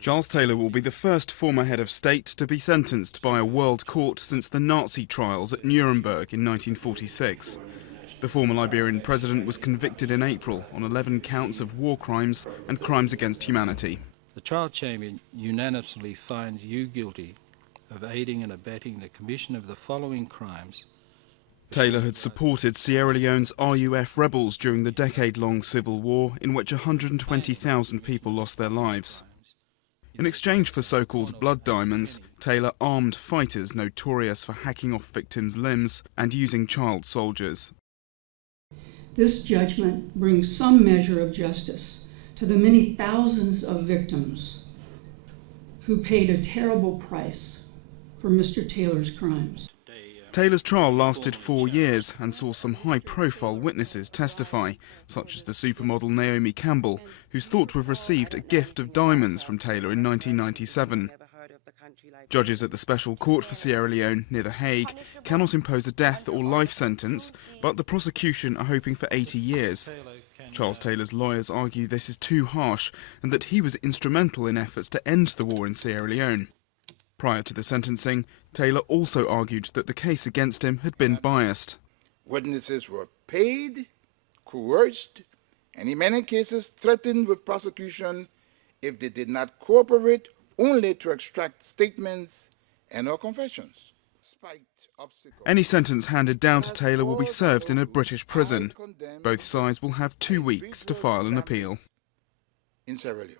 Charles Taylor will be the first former head of state to be sentenced by a world court since the Nazi trials at Nuremberg in 1946. The former Liberian president was convicted in April on 11 counts of war crimes and crimes against humanity. The trial chamber unanimously finds you guilty of aiding and abetting the commission of the following crimes. Taylor had supported Sierra Leone's RUF rebels during the decade-long civil war in which 120,000 people lost their lives. In exchange for so-called blood diamonds, Taylor armed fighters notorious for hacking off victims' limbs and using child soldiers. This judgment brings some measure of justice to the many thousands of victims who paid a terrible price for Mr. Taylor's crimes. Taylor's trial lasted 4 years and saw some high-profile witnesses testify, such as the supermodel Naomi Campbell, who's thought to have received a gift of diamonds from Taylor in 1997. Judges at the Special Court for Sierra Leone, near The Hague, cannot impose a death or life sentence, but the prosecution are hoping for 80 years. Charles Taylor's lawyers argue this is too harsh and that he was instrumental in efforts to end the war in Sierra Leone. Prior to the sentencing, Taylor also argued that the case against him had been biased. Witnesses were paid, coerced, and in many cases threatened with prosecution if they did not cooperate, only to extract statements and/or confessions. Any sentence handed down to Taylor will be served in a British prison. Both sides will have 2 weeks to file an appeal. In Sierra Leone.